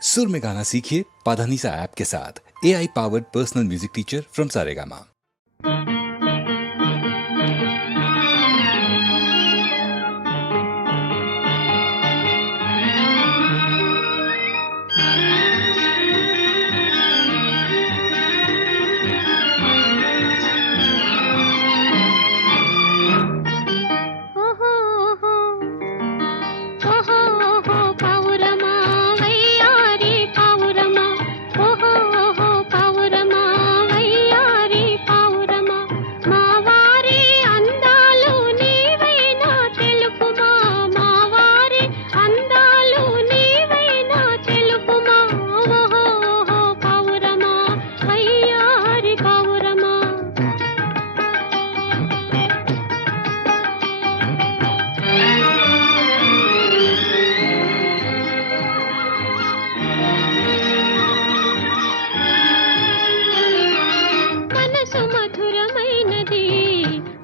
सुर में गाना सीखिए पाधानीसा ऐप के साथ। AI powered personal music teacher from Saregama.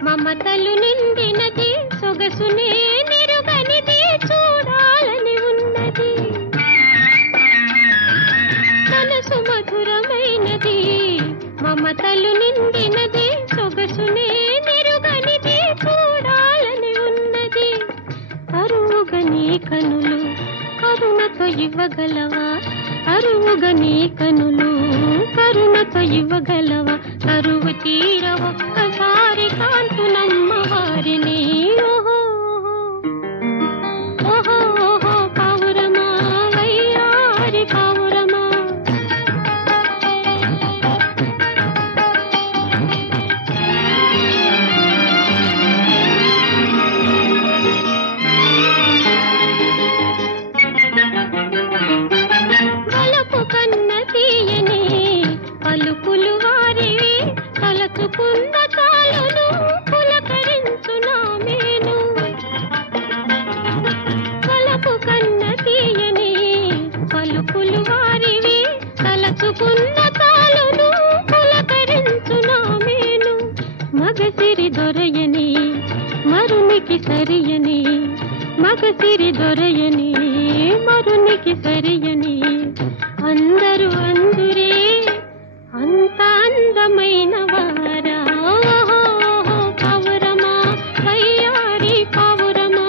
మమతలు నిండినది సొగసునే నిరుగనిది చూడాలని ఉన్నది. మనసు మధురమైనది మమతలు నిండినది సొగసునే నిరుగనిది చూడాలని ఉన్నది. అరువుగని కనులు కరుణతో ఇవ్వగలవా, అరువుగని కనులు కరుణతో ఇవ్వగలవా, కరువు తీర ఒక్కసారి కాంతునమ్మ వారిని. ఓహో ఓహో ఓహో పావురమా వయ్యారి పావురమా. వలపు కన్న తీయని పలుకులు వారివి తలచుకున్న తాళును పులకరించునా మేను. వలపు కన్న తీయని పలుకులు వారివి తలచుకున్న తాళును పులకరించునా మేను. మగసిరి దొరయని మరునికి సరియని, మగసిరి దొరయని మరునికి సరియని అందరూ అందురే అంత అందమైన వారా. ఓహో పావురమా వయ్యారి పావురమా.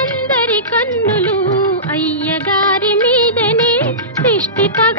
అందరి కన్నులు అయ్యగారి మీదనే దిష్టి తగ